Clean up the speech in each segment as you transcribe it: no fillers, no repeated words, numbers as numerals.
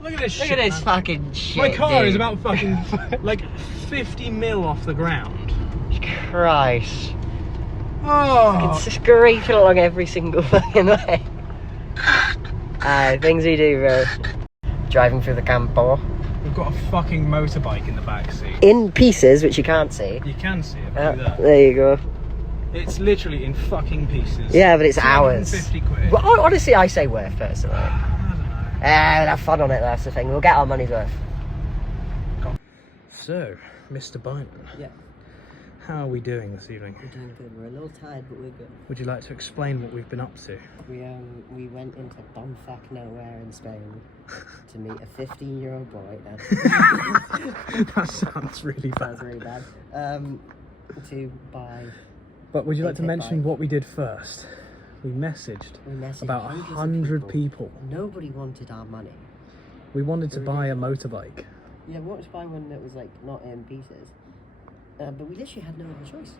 Look at this Look shit, at this man. fucking shit. My car dude. is about fucking like 50 mil off the ground. Christ. Oh. It's scraping along every single fucking way. Things we do, bro. Driving through the campo. We've got a fucking motorbike in the back seat. In pieces, which you can't see. You can see it. Look at that. There you go. It's literally in fucking pieces. Yeah, but it's ours. 50 quid. Well, honestly, I say worth, personally. I don't know. We'll have fun on it, that's the thing. We'll get our money's worth. So, Mr. Byman. Yeah. How are we doing this evening? We're doing good. We're a little tired, but we're good. Would you like to explain what we've been up to? We went into bumfuck nowhere in Spain to meet a 15-year-old boy. That sounds really bad. Sounds really bad. To buy. But would you like to pit mention bike. what we did first? We messaged about hundreds of 100 people. Nobody wanted our money. We wanted to buy a motorbike. Yeah, we wanted to buy one that was like not in pieces. But we literally had no other choice.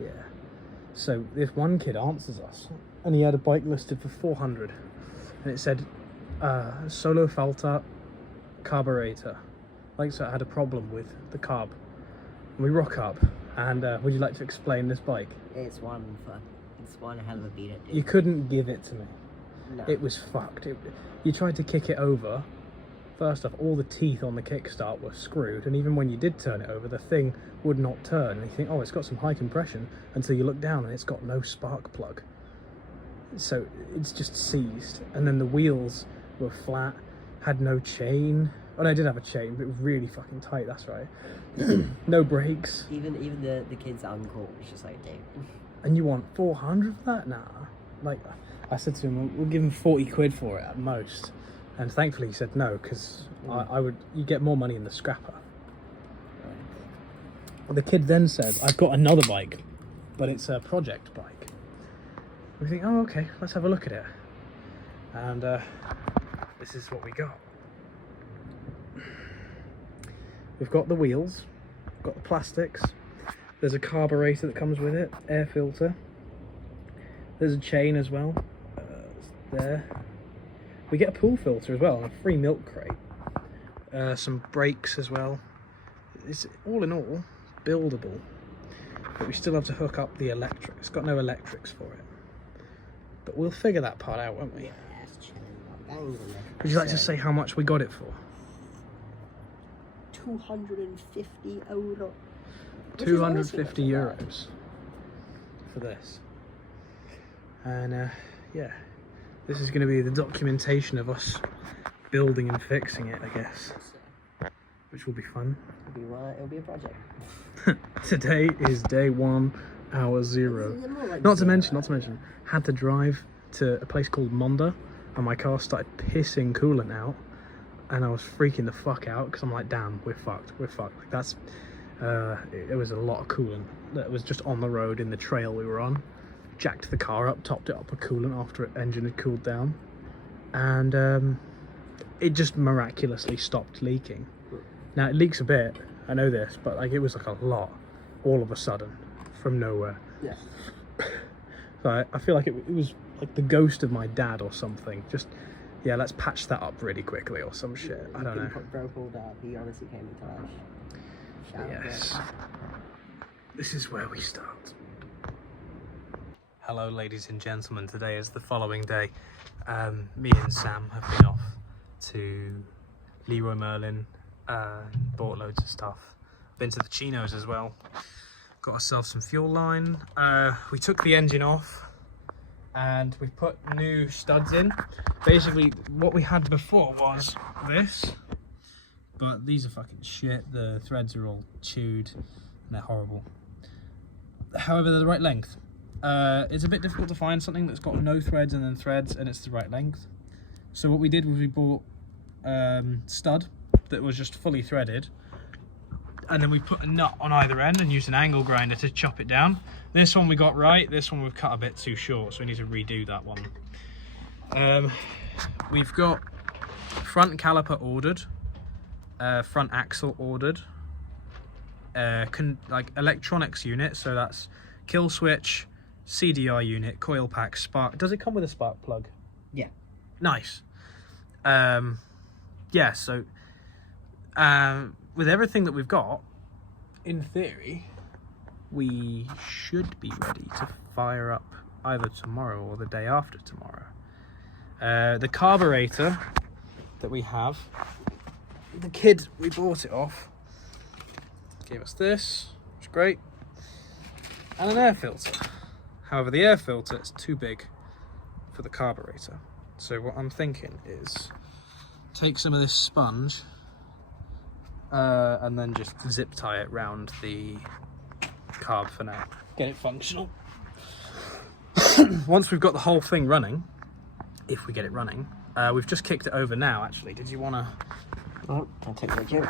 Yeah. So this one kid answers us, and he had a bike listed for 400, and it said solo falta carburetor. Like, so it had a problem with the carb. And we rock up, and would you like to explain this bike? It's one hell of a beat it. You couldn't give it to me. No. It was fucked. You tried to kick it over. First off, all the teeth on the kickstart were screwed, and even when you did turn it over, the thing would not turn. And you think, oh, it's got some high compression, until you look down and it's got no spark plug. So it's just seized. And then the wheels were flat, had no chain. Oh no, it did have a chain, but it was really fucking tight, that's right. No brakes. Even the kid's uncle was just like, dude. And you want 400 for that? Nah. Like, I said to him, we'll give him 40 quid for it at most. And thankfully he said no, because you get more money in the scrapper. The kid then said, I've got another bike, but it's a project bike. We think, oh, okay, let's have a look at it. And this is what we got. We've got the wheels, got the plastics, there's a carburetor that comes with it, air filter, there's a chain as well, there. We get a pool filter as well, and a free milk crate, some brakes as well. It's all in all buildable, but we still have to hook up the electric. It's got no electrics for it, but we'll figure that part out, won't we? Would you like to say how much we got it for? 250 euro. 250 euros for this. And yeah, this is going to be the documentation of us building and fixing it, I guess, which will be fun. It'll be a project. Today is day 1, hour 0. Not to mention, had to drive to a place called Monda, and my car started pissing coolant out, and I was freaking the fuck out, because I'm like, damn, we're fucked. Like, that's it was a lot of coolant that was just on the road in the trail we were on. Jacked the car up, topped it up with coolant after the engine had cooled down, and it just miraculously stopped leaking. Now it leaks a bit, I know this, but like, it was like a lot all of a sudden from nowhere. Yeah. So I feel like it was like the ghost of my dad or something. Just, yeah, let's patch that up really quickly or some shit. I don't know. Bro pulled up. He honestly came into life. Shout out, Yes. This is where we start. Hello, ladies and gentlemen. Today is the following day. Me and Sam have been off to Leroy Merlin, bought loads of stuff. Been to the Chinos as well. Got ourselves some fuel line. We took the engine off and we put new studs in. Basically, what we had before was this, but these are fucking shit. The threads are all chewed and they're horrible. However, they're the right length. It's a bit difficult to find something that's got no threads and then threads and it's the right length. So what we did was we bought stud that was just fully threaded, and then we put a nut on either end and used an angle grinder to chop it down. This one we got right, this one we've cut a bit too short, so we need to redo that one. We've got front caliper ordered, front axle ordered, like electronics unit, so that's kill switch, CDI unit, coil pack, spark. Does it come with a spark plug? Yeah. Nice. yeah, so with everything that we've got, in theory, we should be ready to fire up either tomorrow or the day after tomorrow. The carburetor that we have, the kid we bought it off gave us this, which is great, and an air filter. However, the air filter is too big for the carburetor. So what I'm thinking is take some of this sponge and then just zip tie it round the carb for now. Get it functional. Once we've got the whole thing running, if we get it running, we've just kicked it over now actually. Did you want to... Oh, I'll take the cue.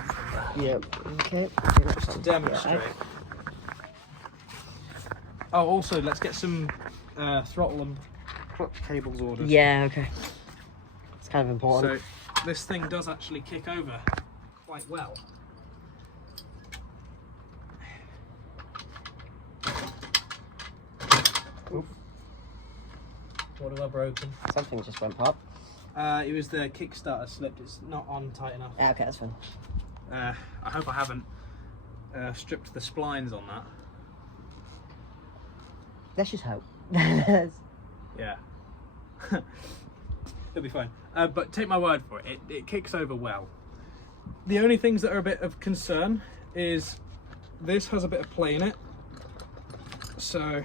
Yeah, okay. Just to demonstrate. Oh, also, let's get some throttle and clutch cables ordered. Yeah, okay. It's kind of important. So, this thing does actually kick over quite well. Oof. What have I broken? Something just went pop. It was the Kickstarter slipped. It's not on tight enough. Yeah, okay, that's fine. I hope I haven't stripped the splines on that. Let's just hope. Yeah. It'll be fine. But take my word for it, it kicks over well. The only things that are a bit of concern is this has a bit of play in it. So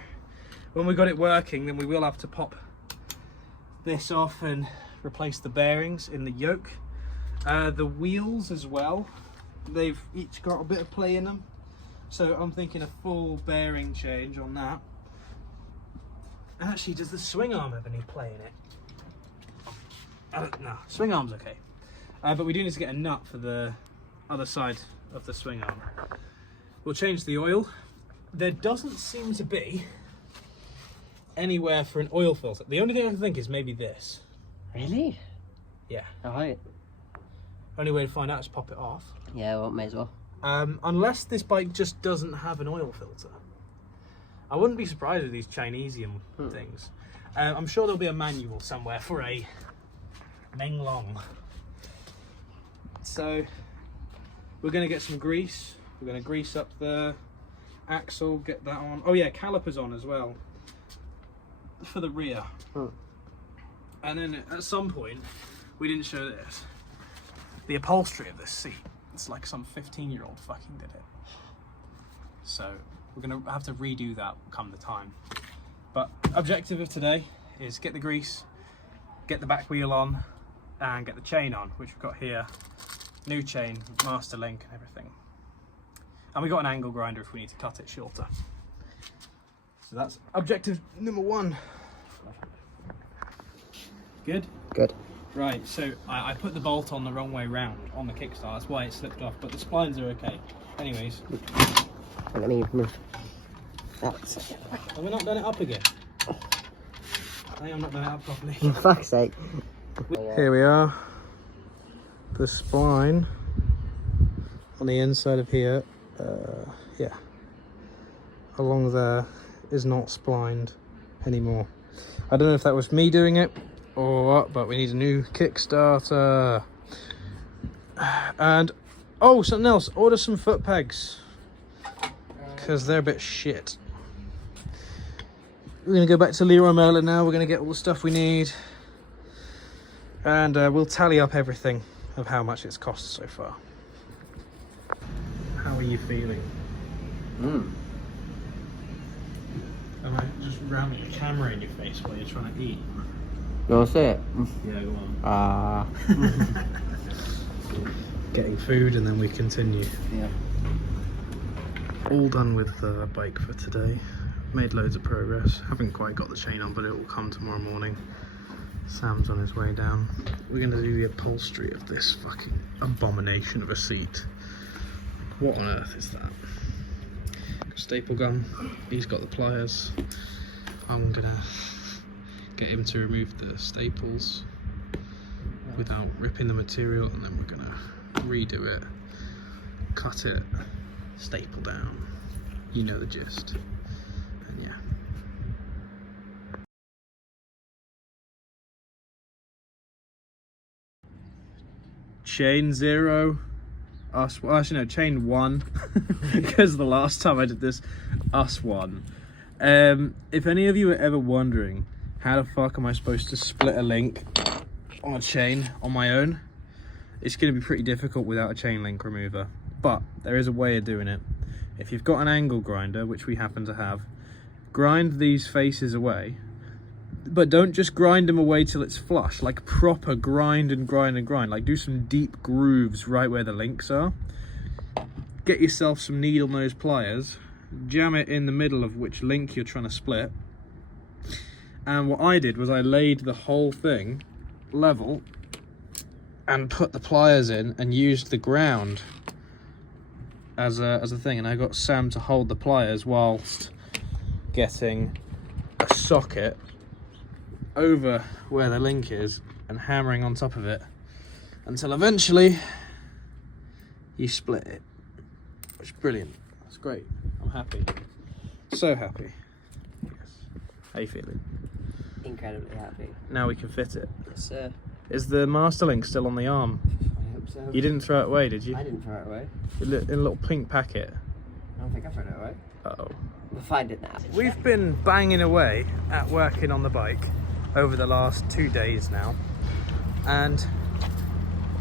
when we got it working, then we will have to pop this off and replace the bearings in the yoke. The wheels as well, they've each got a bit of play in them. So I'm thinking a full bearing change on that. Actually, does the swing arm have any play in it? No, swing arm's okay. But we do need to get a nut for the other side of the swing arm. We'll change the oil. There doesn't seem to be anywhere for an oil filter. The only thing I can think is maybe this. Really? Yeah. Alright. Only way to find out is pop it off. Yeah, well, may as well. Unless this bike just doesn't have an oil filter. I wouldn't be surprised with these Chinesium things. I'm sure there'll be a manual somewhere for a Meng Long. So we're going to get some grease. We're going to grease up the axle, get that on. Oh yeah, calipers on as well for the rear. And then at some point, we didn't show this, the upholstery of this seat. It's like some 15-year-old fucking did it. So we're going to have to redo that come the time. But objective of today is get the grease, get the back wheel on, and get the chain on, which we've got here. New chain, master link and everything. And we got an angle grinder if we need to cut it shorter. So that's objective number 1. Good? Good. Right, so I put the bolt on the wrong way round on the kickstart, that's why it slipped off, but the splines are okay. Anyways. Let me move. That's... Have we not done it up again? I have not done it up properly. For fuck's sake. Here we are. The spline on the inside of here, yeah, along there is not splined anymore. I don't know if that was me doing it or what, but we need a new Kickstarter. And oh, something else, order some foot pegs because they're a bit shit. We're gonna go back to Leroy Merlin now. We're gonna get all the stuff we need, and we'll tally up everything of how much it's cost so far. How are you feeling? Am I just ramming the camera in your face while you're trying to eat? You want to see it? Yeah, go on. Getting food and then we continue. Yeah. All done with the bike for today. Made loads of progress. Haven't quite got the chain on, but it will come tomorrow morning. Sam's on his way down. We're going to do the upholstery of this fucking abomination of a seat. What on earth is that? Staple gun. He's got the pliers. I'm going to get him to remove the staples without ripping the material, and then we're going to redo it, cut it, staple down. You know the gist. And yeah. chain 0, us, well, actually no, chain 1, because the last time I did this, us 1. If any of you are ever wondering how the fuck am I supposed to split a link on a chain on my own, it's going to be pretty difficult without a chain link remover, but there is a way of doing it. If you've got an angle grinder, which we happen to have, grind these faces away, but don't just grind them away till it's flush, like proper grind and grind and grind, like do some deep grooves right where the links are. Get yourself some needle nose pliers, jam it in the middle of which link you're trying to split, and what I did was I laid the whole thing level and put the pliers in and used the ground as a thing, and I got Sam to hold the pliers whilst getting a socket over where the link is and hammering on top of it until eventually you split it, which is brilliant. That's great. I'm happy, so happy. Yes. How you feeling? Incredibly happy. Now we can fit it. Yes, sir. Is the master link still on the arm? I hope so. You didn't throw it away, did you? I didn't throw it away. In a little pink packet. I don't think I threw it away. Uh-oh. We'll find it now. We've been banging away at working on the bike over the last 2 days now, and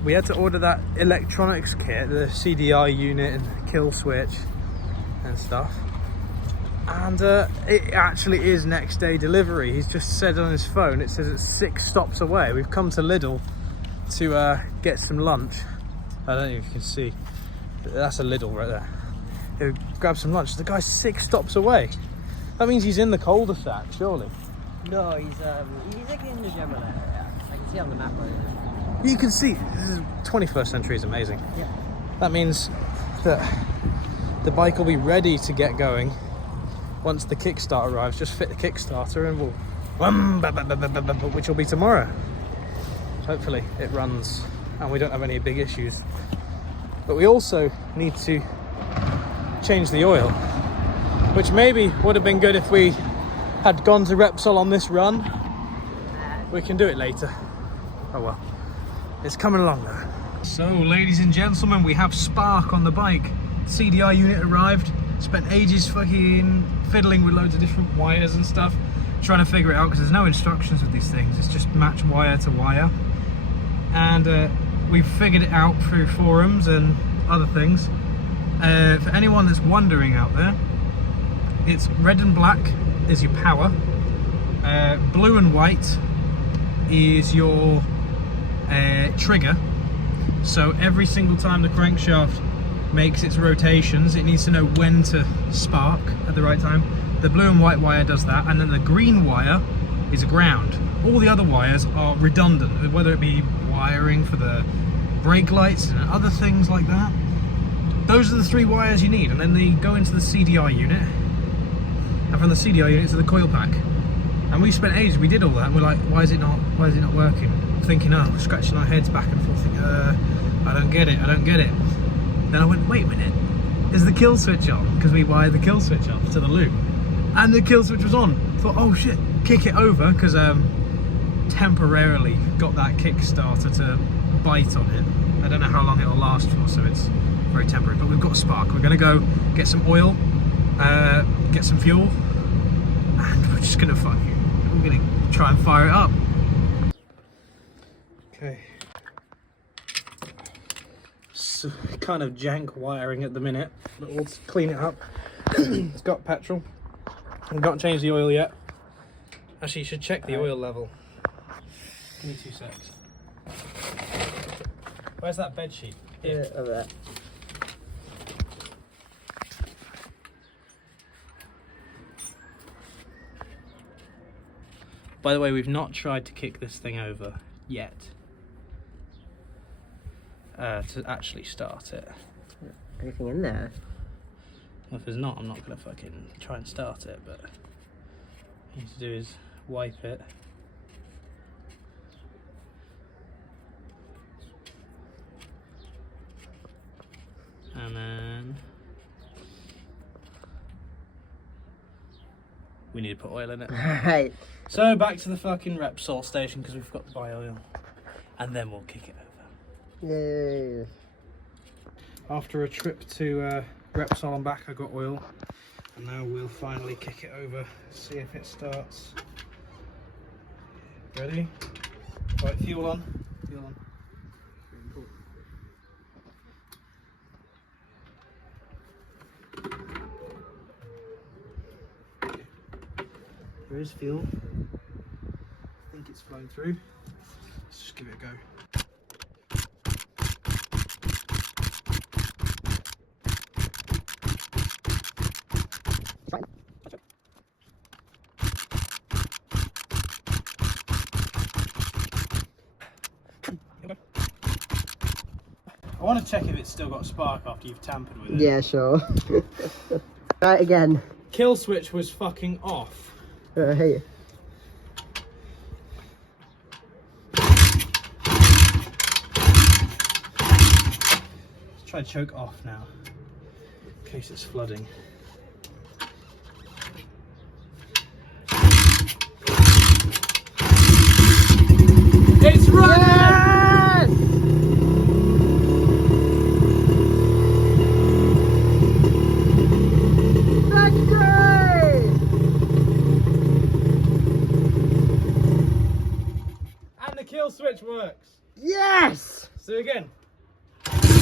we had to order that electronics kit, the CDI unit and kill switch and stuff, and it actually is next day delivery. He's just said on his phone, it says it's 6 stops away. We've come to Lidl to get some lunch. I don't know if you can see, that's a Lidl right there. He'll grab some lunch. The guy's 6 stops away. That means he's in the cul-de-sac, surely. No, he's like in the general area. I can see on the map where it is. You can see, this is 21st century is amazing. Yeah. That means that the bike will be ready to get going once the kickstart arrives. Just fit the Kickstarter and we'll, which will be tomorrow. Hopefully it runs and we don't have any big issues. But we also need to change the oil, which maybe would have been good if we had gone to Repsol on this run. We can do it later. Oh well, it's coming along though. So ladies and gentlemen, we have spark on the bike. CDI unit arrived, spent ages fucking fiddling with loads of different wires and stuff, trying to figure it out because there's no instructions with these things. It's just match wire to wire, and we've figured it out through forums and other things. For anyone that's wondering out there, it's red and black is your power, blue and white is your trigger. So every single time the crankshaft makes its rotations, it needs to know when to spark at the right time. The blue and white wire does that, and then the green wire is a ground. All the other wires are redundant, whether it be wiring for the brake lights and other things like that. Those are the 3 wires you need, and then they go into the CDI unit, and from the CDI unit to the coil pack. And we spent ages, we did all that, and we're like, why is it not working? Thinking, oh, scratching our heads back and forth, thinking, I don't get it. Then I went, wait a minute, is the kill switch on? Because we wired the kill switch off to the loop, and the kill switch was on. Thought, oh shit, kick it over, because temporarily got that Kickstarter to bite on it. I don't know how long it'll last for, so it's very temporary, but we've got spark. We're gonna go get some oil, get some fuel, and we're just gonna we're gonna try and fire it up. Okay. So kind of jank wiring at the minute, but we'll clean it up. It's got petrol. I've not changed the oil yet. Actually, you should check the oil level. Give me 2 secs. Where's that bed sheet? Yeah, over there. By the way, we've not tried to kick this thing over yet to actually start it. Anything in there? Well, if there's not, I'm not going to fucking try and start it, but what you need to do is wipe it. And then we need to put oil in it. Right. So back to the fucking Repsol station because we've got to buy oil, and then we'll kick it over. Yay. After a trip to Repsol and back, I got oil, and now we'll finally kick it over, see if it starts. Ready? Right, fuel on. Fuel on. There is fuel. I think it's flowing through. Let's just give it a go. I want to check if it's still got a spark after you've tampered with it. Yeah, sure. Right, again. Kill switch was fucking off. Right. Let's try choke off now, in case it's flooding. It's running! Yes! Victory! And the kill switch works. Yes! So again. If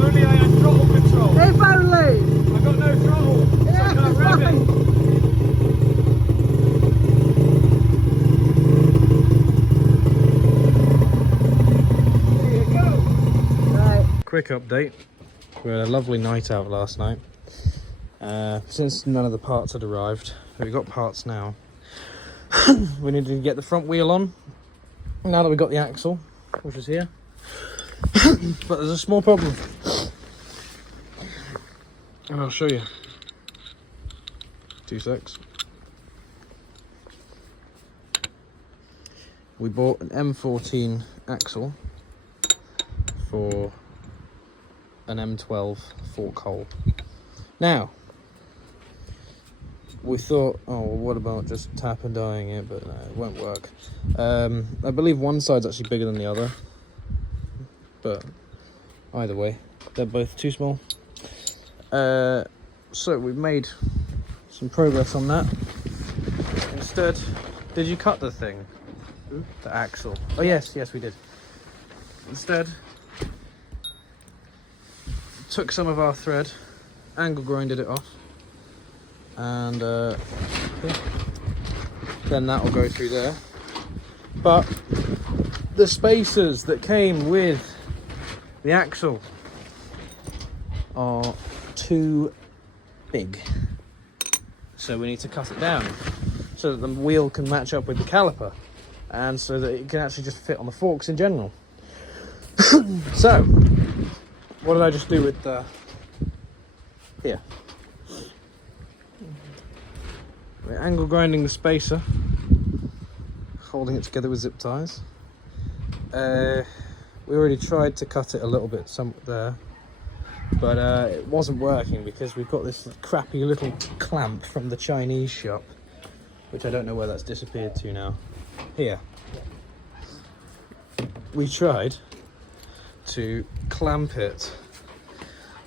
only I had throttle control. If only! I got no throttle, so I can't rev it. Quick update. We had a lovely night out last night. Since none of the parts had arrived, we've got parts now. We needed to get the front wheel on. Now that we've got the axle, which is here. But there's a small problem. And I'll show you. 2 secs. We bought an M14 axle for an M12 fork hole. Now, we thought, oh, well, what about just tap and dyeing it? But no, it won't work. I believe one side's actually bigger than the other, but either way, they're both too small. So we've made some progress on that. Instead, did you cut the thing? The axle? Oh yes, yes we did. Instead, took some of our thread, angle grinded it off, and yeah, then that will go through there. But the spacers that came with the axle are too big, so we need to cut it down so that the wheel can match up with the caliper, and so that it can actually just fit on the forks in general. So what did I just do with here? We're angle grinding the spacer, holding it together with zip ties. We already tried to cut it a little bit there, but it wasn't working because we've got this crappy little clamp from the Chinese shop, which I don't know where that's disappeared to now. Here. We tried to clamp it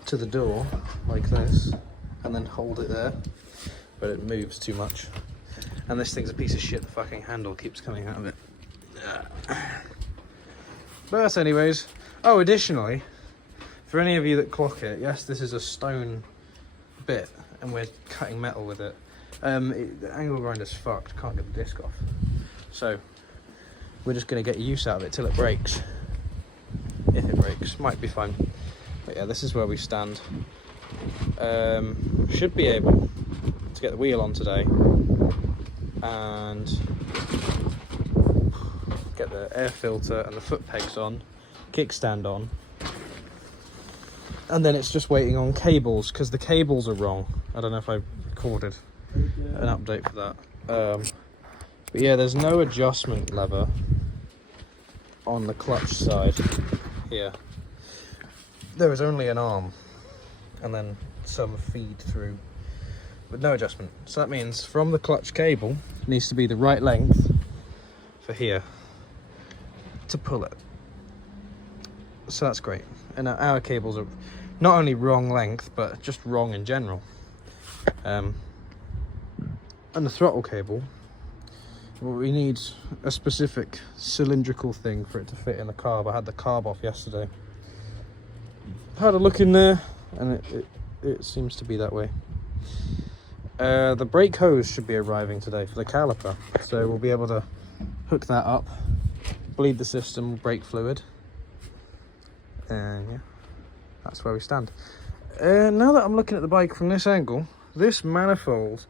to the door like this and then hold it there, but it moves too much, and this thing's a piece of shit. The fucking handle keeps coming out of it. But anyways, oh, additionally, for any of you that clock it, yes, this is a stone bit and we're cutting metal with it. The angle grinder's fucked, can't get the disc off, so we're just going to get use out of it till it breaks. If it breaks, might be fine. But yeah, this is where we stand. Should be able to get the wheel on today and get the air filter and the foot pegs on, kickstand on, and then it's just waiting on cables because the cables are wrong. I don't know if I recorded an update for that. But yeah, there's no adjustment lever on the clutch side here. There is only an arm and then some feed through with no adjustment. So that means from the clutch cable, it needs to be the right length for here. to pull it. So that's great. And our cables are not only wrong length, but just wrong in general. And the throttle cable, well, we need a specific cylindrical thing for it to fit in the carb. I had the carb off yesterday. Had a look in there, and it seems to be that way. The brake hose should be arriving today for the caliper, so we'll be able to hook that up, bleed the system with brake fluid, and yeah, that's where we stand. Now that I'm looking at the bike from this angle, this manifold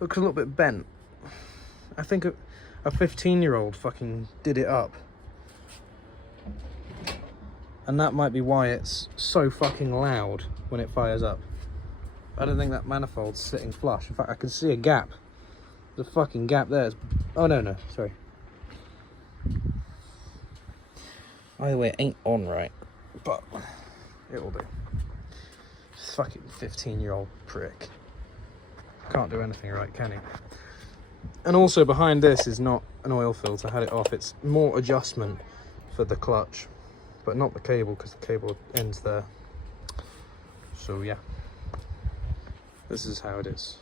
looks a little bit bent. I think a 15-year-old fucking did it up. And that might be why it's so fucking loud when it fires up. I don't think that manifold's sitting flush. In fact, I can see a gap. There's a fucking gap there. Oh, no, sorry. Either way, it ain't on right, but it'll do. Fucking 15-year-old prick. Can't do anything right, can he? And also behind this is not an oil filter. I had it off. It's more adjustment for the clutch, but not the cable, because the cable ends there. So yeah, this is how it is.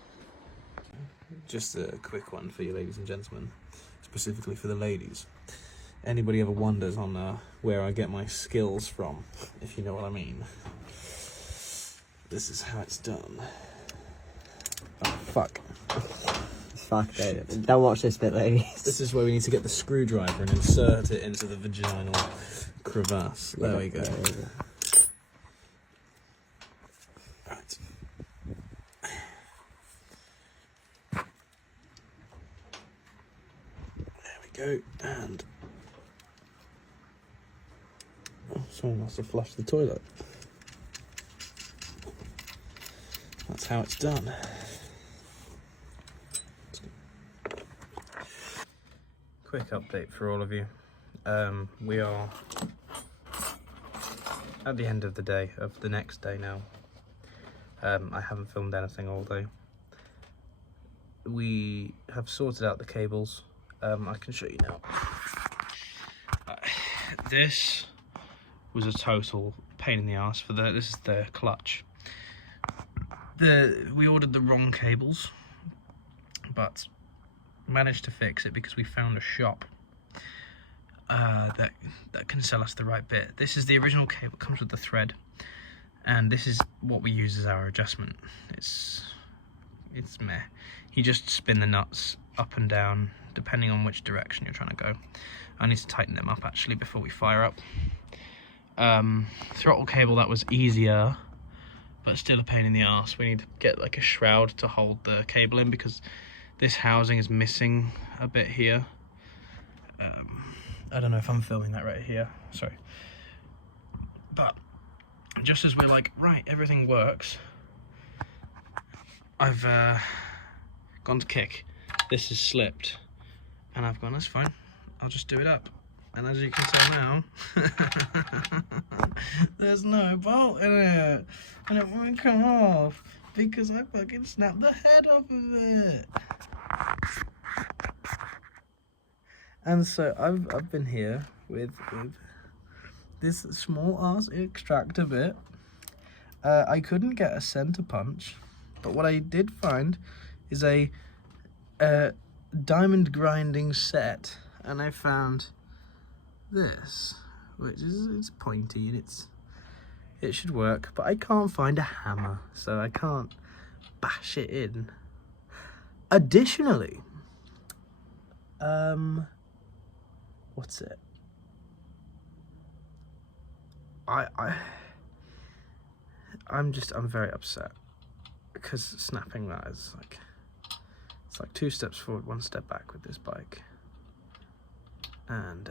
Just a quick one for you ladies and gentlemen, specifically for the ladies. Anybody ever wonders on where I get my skills from, if you know what I mean? This is how it's done. Oh, fuck. Fuck, don't watch this bit, ladies. This is where we need to get the screwdriver and insert it into the vaginal crevasse. There we go. Right. There we go, and someone must have flushed the toilet. That's how it's done. Quick update for all of you. We are at the end of the day, of the next day now. I haven't filmed anything all day. We have sorted out the cables. I can show you now. This was a total pain in the ass for this is the clutch. We ordered the wrong cables, but managed to fix it because we found a shop that can sell us the right bit. This is the original cable, comes with the thread, and this is what we use as our adjustment. It's meh. You just spin the nuts up and down depending on which direction you're trying to go. I need to tighten them up actually before we fire up. Throttle cable, that was easier, but still a pain in the ass. We need to get like a shroud to hold the cable in because this housing is missing a bit here. I don't know if I'm filming that right here, sorry. But just as we're like, right, everything works, I've gone to kick. This has slipped, and I've gone, that's fine, I'll just do it up. And as you can tell now, there's no bolt in it, and it won't come off because I fucking snapped the head off of it. And so I've been here with this small ass extractor bit. I couldn't get a center punch, but what I did find is a diamond grinding set, and I found this, which is it's pointy and it should work, but I can't find a hammer, so I can't bash it in. Additionally, what's it? I'm very upset because snapping that is like, it's like 2 steps forward, 1 step back with this bike, and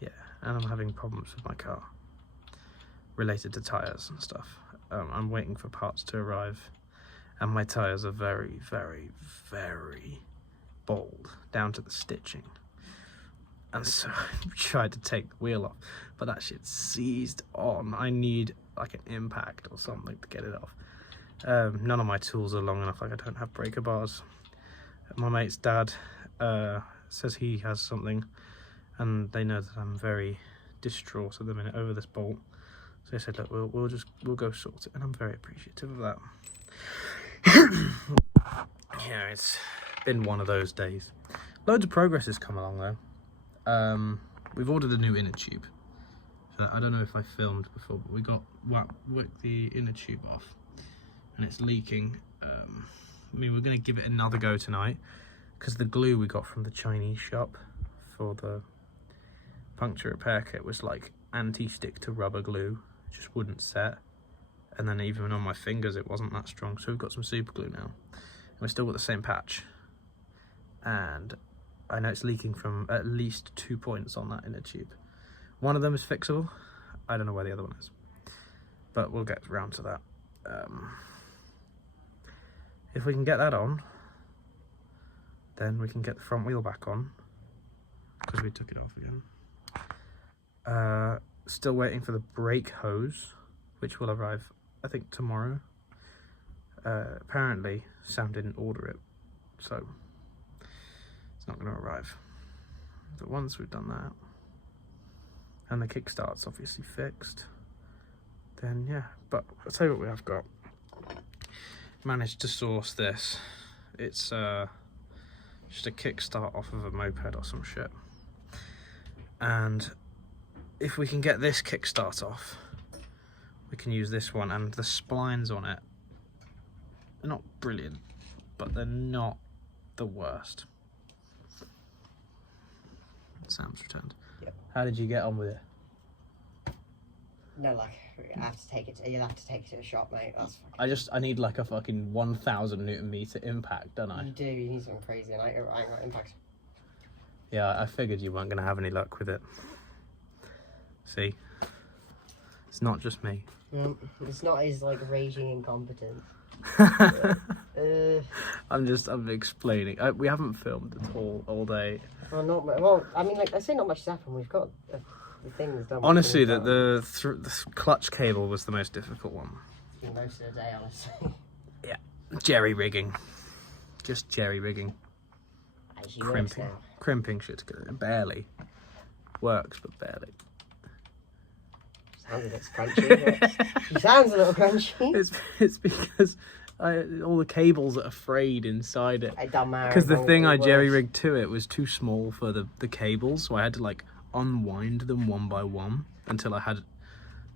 yeah, and I'm having problems with my car related to tires and stuff. I'm waiting for parts to arrive, and my tires are very, very, very bald down to the stitching. And so I tried to take the wheel off, but that shit seized on. I need like an impact or something to get it off. None of my tools are long enough, like I don't have breaker bars. My mate's dad says he has something, and they know that I'm very distraught at the minute over this bolt. So they said, look, we'll go sort it, and I'm very appreciative of that. Yeah, it's been one of those days. Loads of progress has come along though. We've ordered a new inner tube. So I don't know if I filmed before, but we got worked the inner tube off, and it's leaking. I mean, we're going to give it another go tonight, because the glue we got from the Chinese shop for the puncture repair kit was like anti-stick to rubber glue. It just wouldn't set, and then even on my fingers it wasn't that strong, so we've got some super glue now, and we've still got the same patch, and I know it's leaking from at least 2 points on that inner tube. One of them is fixable. I don't know where the other one is, but we'll get round to that. If we can get that on, then we can get the front wheel back on, because we took it off again. Still waiting for the brake hose, which will arrive, I think, tomorrow. Apparently, Sam didn't order it, so it's not going to arrive. But once we've done that, and the kickstart's obviously fixed, then yeah. But I'll tell you what we have got. Managed to source this. It's just a kickstart off of a moped or some shit. And if we can get this kickstart off, we can use this one, and the splines on it, they're not brilliant, but they're not the worst. Sam's returned. Yep. How did you get on with it? No, like, I have to take it. You'll have to take it to the shop, mate. That's fucking... I need like a fucking 1,000 Newton meter impact, don't I? You do. You need something crazy, and I ain't got impact. Yeah, I figured you weren't going to have any luck with it. See? It's not just me. It's not his, like, raging incompetence. I'm explaining. We haven't filmed at all day. Well, not much. Well, I mean, like, I say not much has happened. We've got the things done. Honestly, the clutch cable was the most difficult one. It's been most of the day, honestly. Yeah, jerry rigging. Just jerry rigging. Actually works now. Crimping shit together. Barely. Works, but barely. Sounds a bit crunchy. She sounds a little crunchy. It's because all the cables are frayed inside it. Because the thing I jerry rigged to it was too small for the cables, so I had to like unwind them one by one until I had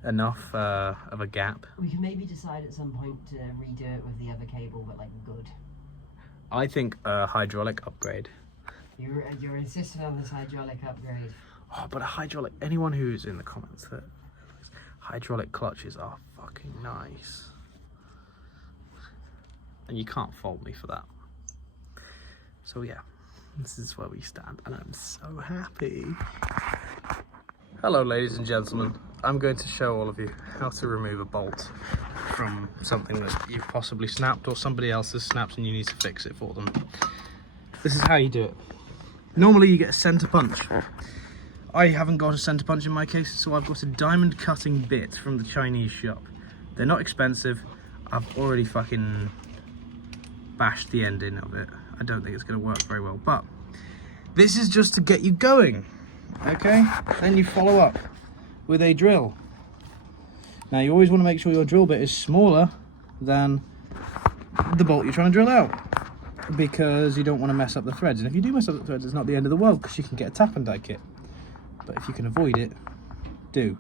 enough of a gap. We can maybe decide at some point to redo it with the other cable, but like good. I think a hydraulic upgrade. You're insisting on this hydraulic upgrade. Oh, but a hydraulic. Anyone who's in the comments that hydraulic clutches are fucking nice, and you can't fault me for that. So yeah, this is where we stand, and I'm so happy. Hello, ladies and gentlemen. I'm going to show all of you how to remove a bolt from something that you've possibly snapped or somebody else has snapped and you need to fix it for them. This is how you do it. Normally you get a center punch. I haven't got a center punch in my case, so I've got a diamond cutting bit from the Chinese shop. They're not expensive. I've already fucking bashed the end in of it. I don't think it's going to work very well, but this is just to get you going, okay? Then you follow up with a drill. Now you always want to make sure your drill bit is smaller than the bolt you're trying to drill out, because you don't want to mess up the threads. And if you do mess up the threads, it's not the end of the world, because you can get a tap and die kit. But if you can avoid it, do.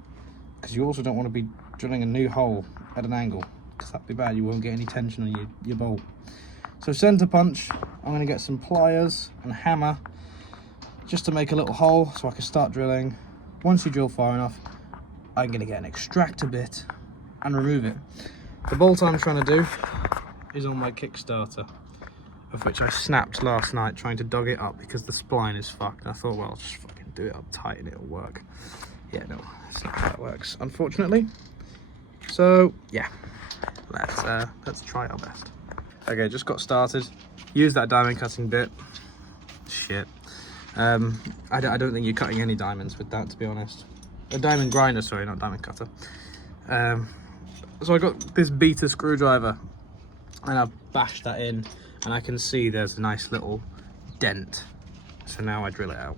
Because you also don't want to be drilling a new hole at an angle, because that'd be bad. You won't get any tension on your bolt. So center punch, I'm going to get some pliers and hammer just to make a little hole so I can start drilling. Once you drill far enough, I'm going to get an extractor bit and remove it. The bolt I'm trying to do is on my Kickstarter, of which I snapped last night trying to dog it up because the spline is fucked. I thought, well, I'll just fucking do it up tight and it'll work. Yeah, no, that's not how it works, unfortunately. So yeah, let's try our best. Okay, just got started. Use that diamond cutting bit. Shit. I don't think you're cutting any diamonds with that, to be honest. A diamond grinder, sorry, not diamond cutter. So I got this beta screwdriver and I've bashed that in, and I can see there's a nice little dent. So now I drill it out.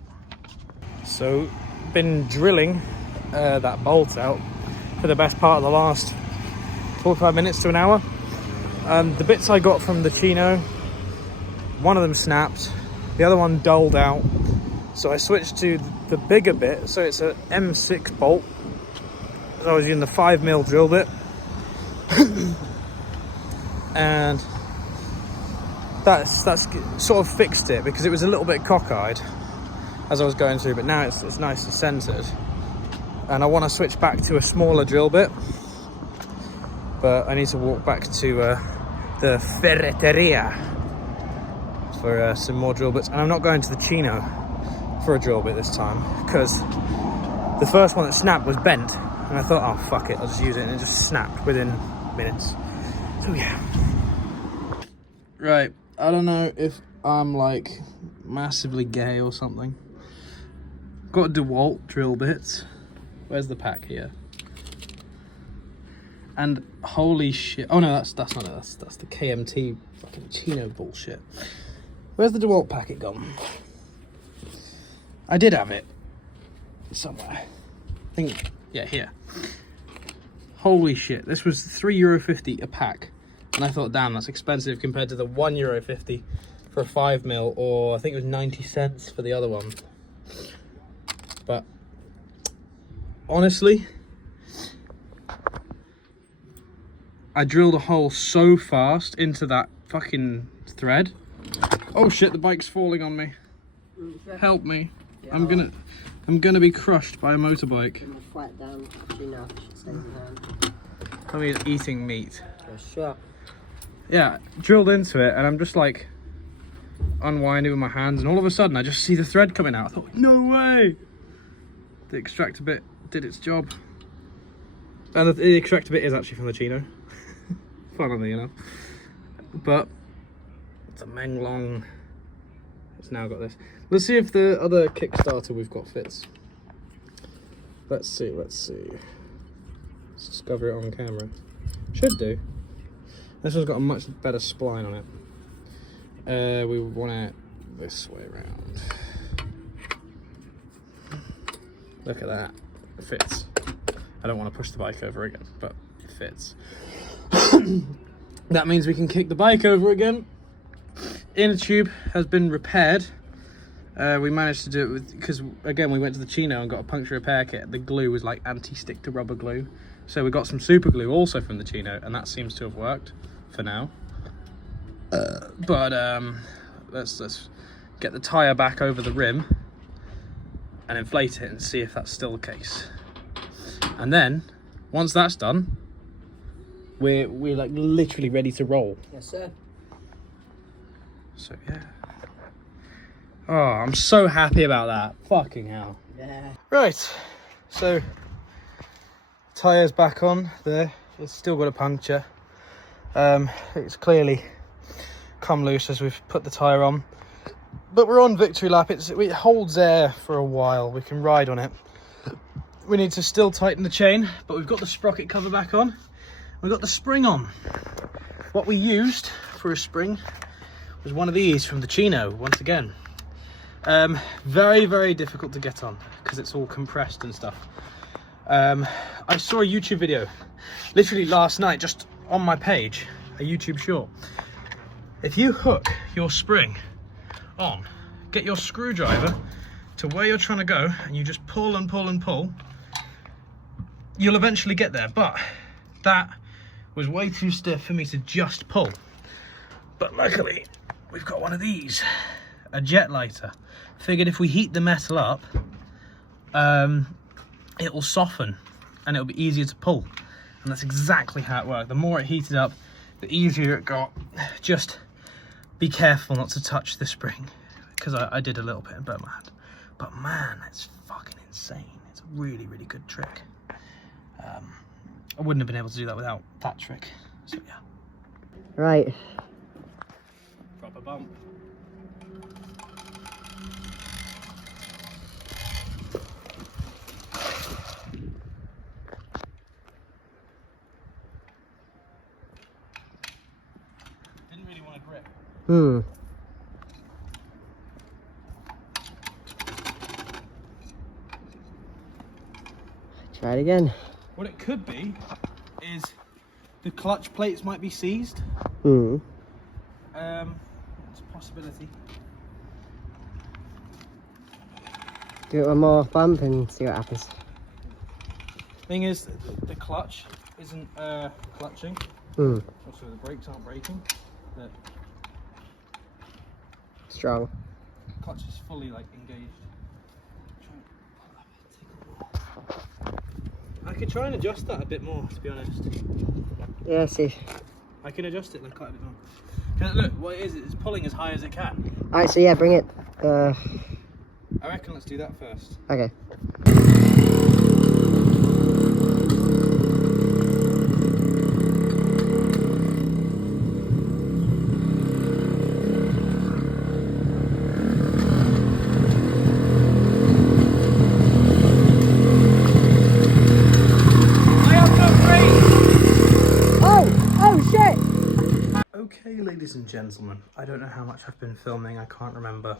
So, been drilling that bolt out for the best part of the last 45 minutes to an hour. The bits I got from the Chino, one of them snapped, the other one dulled out. So I switched to the bigger bit, so it's an M6 bolt. I was using the 5mm drill bit. And that's sort of fixed it, because it was a little bit cockeyed as I was going through, but now it's nice and centered. And I want to switch back to a smaller drill bit, but I need to walk back to the ferreteria for some more drill bits. And I'm not going to the Chino for a drill bit this time, because the first one that snapped was bent, and I thought, oh fuck it, I'll just use it, and it just snapped within minutes. So yeah. Right, I don't know if I'm like massively gay or something. Got a DeWalt drill bits. Where's the pack here? And holy shit! Oh no, that's not it. That's the KMT fucking Chino bullshit. Where's the DeWalt packet gone? I did have it somewhere. I think, yeah, here. Holy shit! This was €3.50 a pack, and I thought, damn, that's expensive compared to the €1.50 for a 5mm, or I think it was 90 cents for the other one. But honestly, I drilled a hole so fast into that fucking thread. Oh shit, the bike's falling on me. Help me. Yeah. I'm gonna be crushed by a motorbike. Flat down, Chino, should stay behind. Tell me he's eating meat. Yeah, sure. Yeah, drilled into it, and I'm just like unwinding with my hands, and all of a sudden I just see the thread coming out. I thought, no way! The extractor bit did its job. And the extractor bit is actually from the Chino. Funnily enough. But it's a Menglong. It's now got this. Let's see if the other Kickstarter we've got fits. Let's see. Let's discover it on camera. Should do. This one's got a much better spline on it. We want it this way around. Look at that. It fits. I don't want to push the bike over again, but it fits. That means we can kick the bike over again. Inner tube has been repaired. We managed to do it with, because again we went to the Chino and got a puncture repair kit. The glue was like anti-stick to rubber glue, so we got some super glue also from the Chino, and that seems to have worked for now. But let's get the tire back over the rim and inflate it and see if that's still the case. And then once that's done, we're like literally ready to roll. Yes, sir. So yeah. Oh, I'm so happy about that. Fucking hell. Yeah. Right. So tire's back on there. It's still got a puncture. It's clearly come loose as we've put the tire on. But we're on victory lap. It holds air for a while. We can ride on it. We need to still tighten the chain, but we've got the sprocket cover back on. We've got the spring on. What we used for a spring was one of these from the Chino, once again. Very, very difficult to get on because it's all compressed and stuff. I saw a YouTube video literally last night, just on my page, a YouTube short. If you hook your spring on, get your screwdriver to where you're trying to go, and you just pull and pull and pull, you'll eventually get there. But that was way too stiff for me to just pull. But luckily, we've got one of these, a jet lighter. Figured if we heat the metal up, it will soften and it'll be easier to pull. And that's exactly how it worked. The more it heated up, the easier it got. Just be careful not to touch the spring, because I did a little bit and burnt my hand. But man, that's fucking insane. It's a really, really good trick. I wouldn't have been able to do that without that trick. So yeah. Right. Proper bump. Didn't really want to grip. Try it again. What it could be is the clutch plates might be seized. Hmm. It's a possibility. Do it one more bump and see what happens. Thing is, the clutch isn't clutching. Hmm. Also, the brakes aren't braking. The Strong. clutch is fully like engaged. I could try and adjust that a bit more, to be honest. Yeah, see. I can adjust it like quite a bit more. 'Cause look, what it is, it's pulling as high as it can. Alright, so yeah, bring it. I reckon let's do that first. Okay. Okay, ladies and gentlemen, I don't know how much I've been filming, I can't remember.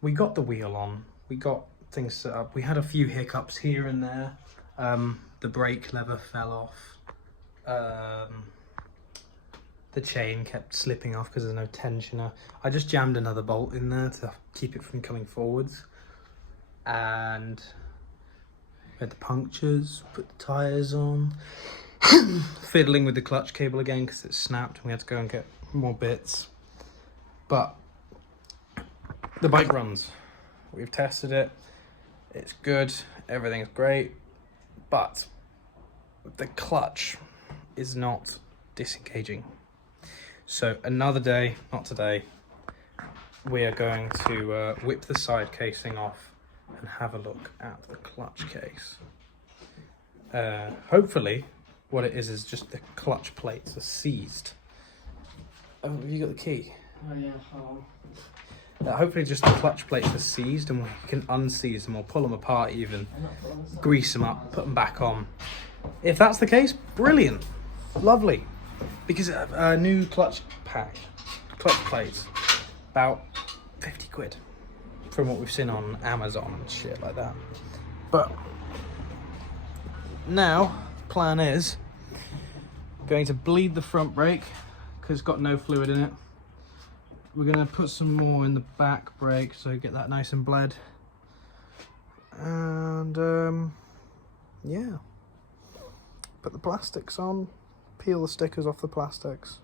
We got the wheel on, we got things set up, we had a few hiccups here and there. The brake lever fell off. The chain kept slipping off because there's no tensioner. I just jammed another bolt in there to keep it from coming forwards. And we had the punctures, put the tyres on. Fiddling with the clutch cable again because it snapped and we had to go and get more bits. But the bike runs. We've tested it. It's good. Everything's great. But the clutch is not disengaging. So another day, not today, we are going to whip the side casing off and have a look at the clutch case. Hopefully what it is just the clutch plates are seized. Oh, have you got the key? Oh yeah, hold on. Hopefully just the clutch plates are seized and we can unseize them or pull them apart even. Grease them up, put them back on. If that's the case, brilliant. Lovely. Because a new clutch plates, about 50 quid from what we've seen on Amazon and shit like that. But now, plan is going to bleed the front brake because it's got no fluid in it. We're going to put some more in the back brake so get that nice and bled. And yeah, put the plastics on, peel the stickers off the plastics.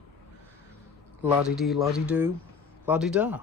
La-di-dee, la-di-doo, la-di-da.